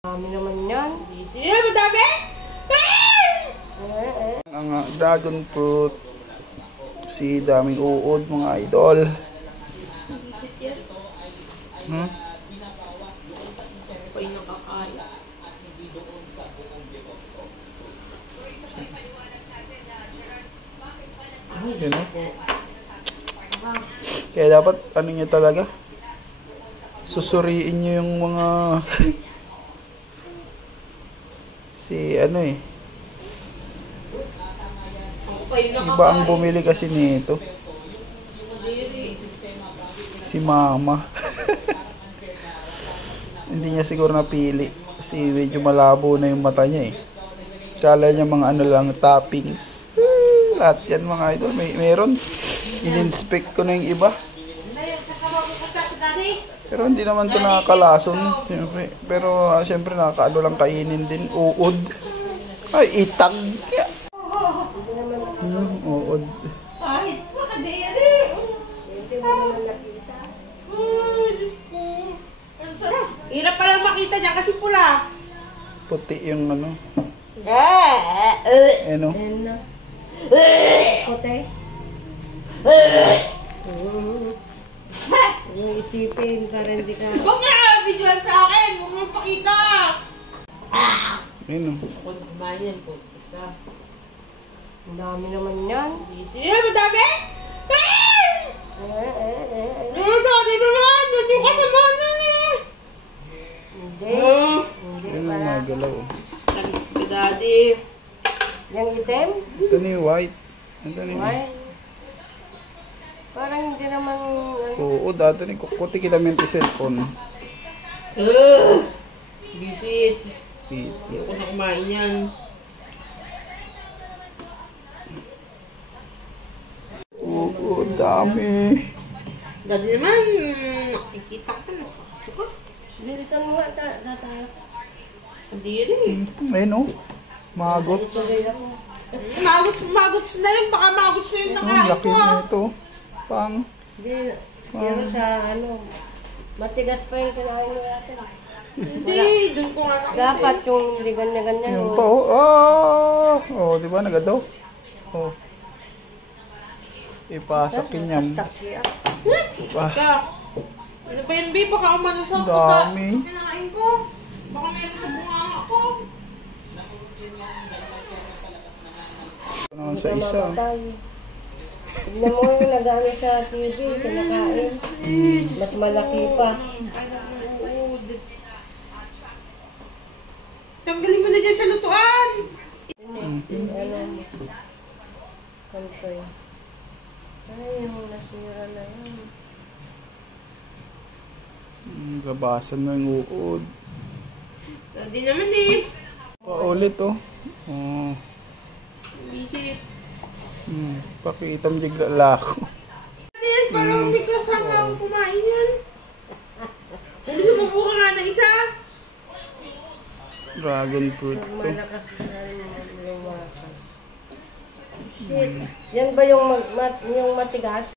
Dami naman yan. Madami? Ang dragon fruit. Si daming uod mga idol. Pa'y nakakaya. Yun o. Kaya dapat ano nyo talaga, susuriin nyo yung mga si ano eh. Iba ang bumili kasi nito. Si mama. Hindi niya siguro napili kasi medyo malabo na yung mata niya eh. Kala niya mga ano lang, toppings. Lahat yan mga idol. Meron. In-inspect ko na yung iba. Pero hindi naman ito nakakalason. Siyempre. Pero siyempre nakakaano lang kainin din. Uod. Ay, itag. Uod. Kahit pa, kadiri. Hindi mo naman nakita. Ay, Diyos ko. Ang sarap. Hirap pala makita niya kasi pula. Puti yung ano. Ano? Ayan na. Kote. Yung isipin para hindi ka... Huwag nga videoan sa akin. Huwag mo pakita. Ano? Ako kumain po. Ang dami naman yan. Madami? Dati naman. Dati yung kasamanan eh. Hindi. Hindi Ano pala. mga galaw. Talis ka, daddy. Yung item? Ito na yung white. Ito na yung... Why? Parang hindi naman... Oo, dati ni kukuti kita yung cellphone. Visit. Pit. Ayoko na kumain yan. Oo, dami. Dati naman, nakikita ko na sa Bilisan mo nga tayo. Hindi rin. Ayun o. Magot. Ituloy ako. Magots na yun. Baka magots na yun Ang nakain laki ko. nito. Pang. Hindi. Pero sa ano... Matigas pa yung kinain mo natin. Hindi, doon ko nga nakita. Dapat yung hindi ganyan-ganyan. Yung pa oh. Ah! Oh, di ba nagadaw? Oh. Ipasakin yan. Takya. Ka. Ano ba yun, babe? Baka umano sa Dami. kinain ko. Baka meron sa bunganga ko. Ito naman sa isa. Tignan mo yung nag-ano sa TV, kinakain. Mas malaki pa. Tanggalin mo na dyan sa lutuan. Ano? Kantoy. Ay, yung nasira na yun. Gabasan na yung uod. Hindi naman eh. Paulit oh. Oh. Visit. Pakitam jigla ako. Yan, parang hindi kasama akong kumain yan. Gusto mo buka nga na isa? Dragon fruit to. Malakas na yung lumakas. Shit. Yan ba yung matigas?